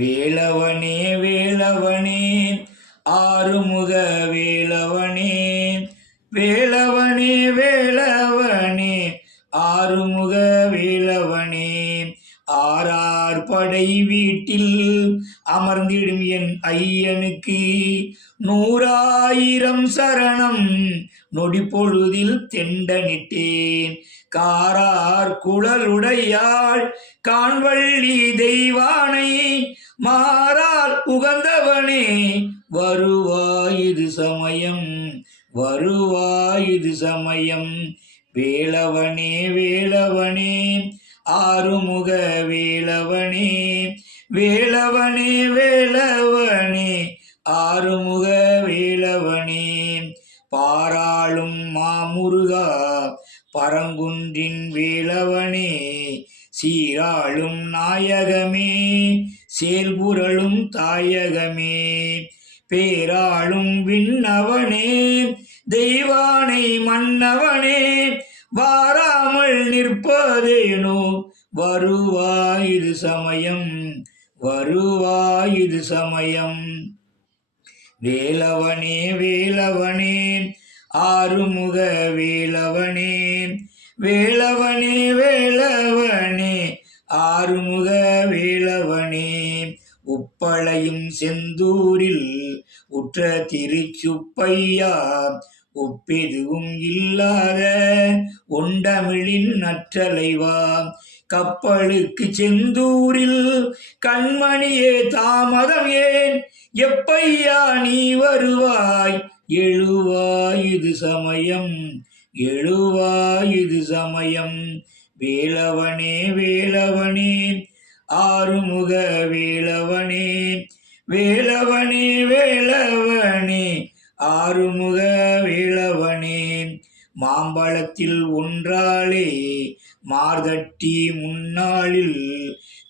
வேலவனே வேலவனே ஆறுமுக வேலவனே, வேலவனே வேலவனே ஆறுமுக வேலவனே, ஆறார் படை வீட்டில் அமர்ந்திடும் என் ஐயனுக்கு 100,000 சரணம் நொடி பொழுதில் தெண்டனிட்டேன். காரார் குழலுடையாள் காண்வள்ளி தெய்வானை மாறால் உகந்தவனே, வருவாயுது சமயம் வருவாயுது சமயம். வேலவனே வேலவனே ஆறுமுக வேலவனே, வேலவனே வேலவனே ஆறுமுக வேலவனே, பாராளும் மாமுருகா பரங்குன்றின் வேலவனே, சீராளும் நாயகமே செயல்புரளும் தாயகமே, பேராளும் விண்ணவனே தெய்வானை மன்னவனே, வாராமல் நிற்பதேனோ வருவாயுது சமயம் வருவாயுது சமயம். வேலவனே வேலவனே ஆறுமுக வேலவனே, வேலவனே வேலவனே ஆறுமுக வேலவனே, உப்பளையும் செந்தூரில் உற்ற திருச்சுப்பையா, ஒப்பெதுவும் இல்லாத ஒண்டமிழின் நற்றலைவா, கப்பலுக்கு செந்தூரில் கண்மணியே தாமதம் ஏன், எப்பையா நீ வருவாய் எழுவாயுது சமயம் எழுவாயுது சமயம். வேலவனே வேலவனே ஆறுமுக வேலவனே, வேலவனே வேலவனே ஆறுமுக வேலவனே, மாம்பழத்தில் ஒன்றாலே மார்தட்டி முன்னாளில்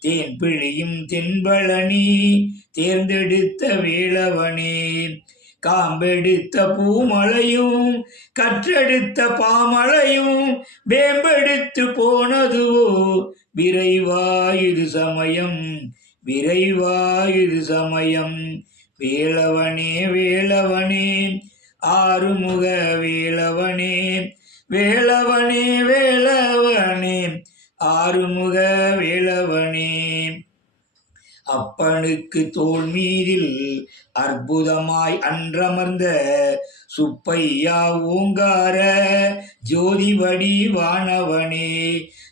தேன் பிழியும் தென்பழனி தேர்ந்தெடுத்த வேலவனே, காம்பெடுத்த பூமலையும் கற்றெடுத்த பாமலையும் வேம்பெடுத்து போனதுவோ, விரைவாயுது சமயம் விரைவாயுது சமயம். வேலவனே வேலவனே ஆறுமுக வேலவனே, வேலவனே வேலவனே ஆறுமுக வேலவனே, அப்பனுக்கு தோள் மீதில் அற்புதமாய் அன்றமர்ந்த சுப்பையா ஓங்கார ஜோதிவடி வானவனே,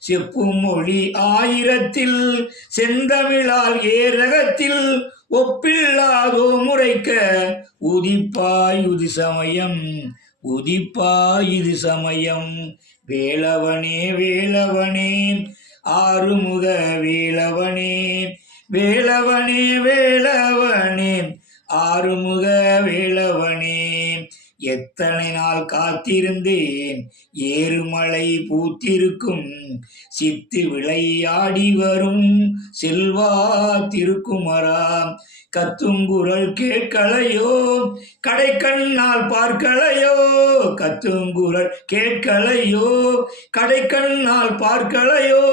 செப்பும் மொழி 1000 செந்தமிழால் ஏரகத்தில் ஒப்பில்லாதோ முறைக்க, உதிப்பாயுது சமயம் உதிப்பாயுது சமயம். வேலவனே வேலவனே ஆறுமுக வேலவனே, வேலவனே வேலவனே ஆறுமுக வேலவனே, எத்தனை நாள் காத்திருந்தேன் ஏறுமலை பூத்திருக்கும் சித்து விளையாடி வரும் செல்வா திருக்குமரா, கத்துங்குரல் கேட்கலையோ கடைக்கண்ணால் பார்க்கலையோ, கத்துங்குரல் கேட்கலையோ கடைக்கண்ணால் பார்க்கலையோ,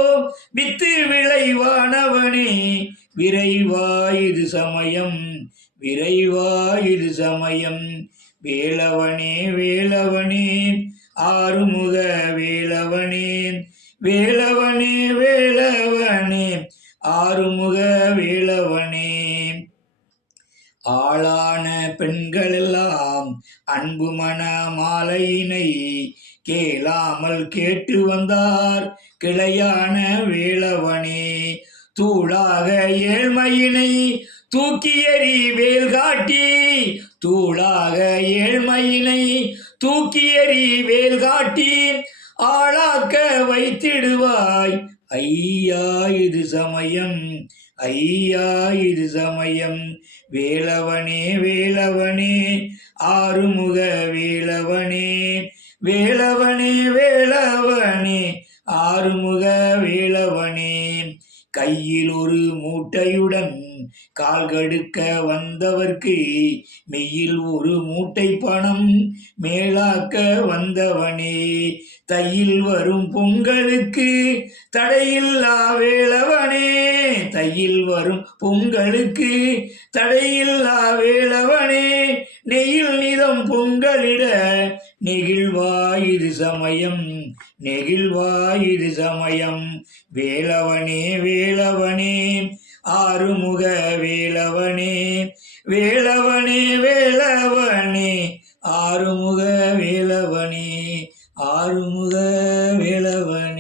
வித்து விளைவானவனே விரைவாயுது சமயம் விரைவாயுது சமயம். வேலவனே வேலவனே ஆறுமுக வேலவனே, வேலவனே வேலவனே ஆறுமுக வேலவனே, ஆளான பெண்களெல்லாம் அன்பு மன மாலையினை கேளாமல் கேட்டு வந்தார் கிளையான வேலவனே, தூளாக ஏழ்மையினை தூக்கி எறி வேல் காட்டி, தூளாக ஏழ்மையினை தூக்கி எறி வேல் காட்டி, ஆளாக்க வைத்திடுவாய் ஐயா இது சமயம் ஐயா இது சமயம். வேலவனே வேலவனே ஆறுமுக வேலவனே, வேலவனே வேலவனே ஆறுமுக வேலவனே, கையில் ஒரு மூட்டையுடன் கால் கடுக்க வந்தவர்க்கு மெய்யில் ஒரு மூட்டை பணம் மேலாக்க வந்தவனே. தையில் வரும் பொங்கலுக்கு தடையில்லா வேலவனே, தையில் வரும் பொங்கலுக்கு தடையில்லா வேலவனே. நெய்யில் நிதம் பொங்கலிட நெகிழ்வாயிரு சமயம், நெகிழ்வாயிரு சமயம். வேலவனே வேலவனே ஆறுமுக வேலவனே, வேலவனே வேலவனே ஆறுமுக வேலவனே, ஆறுமுக வேலவனே.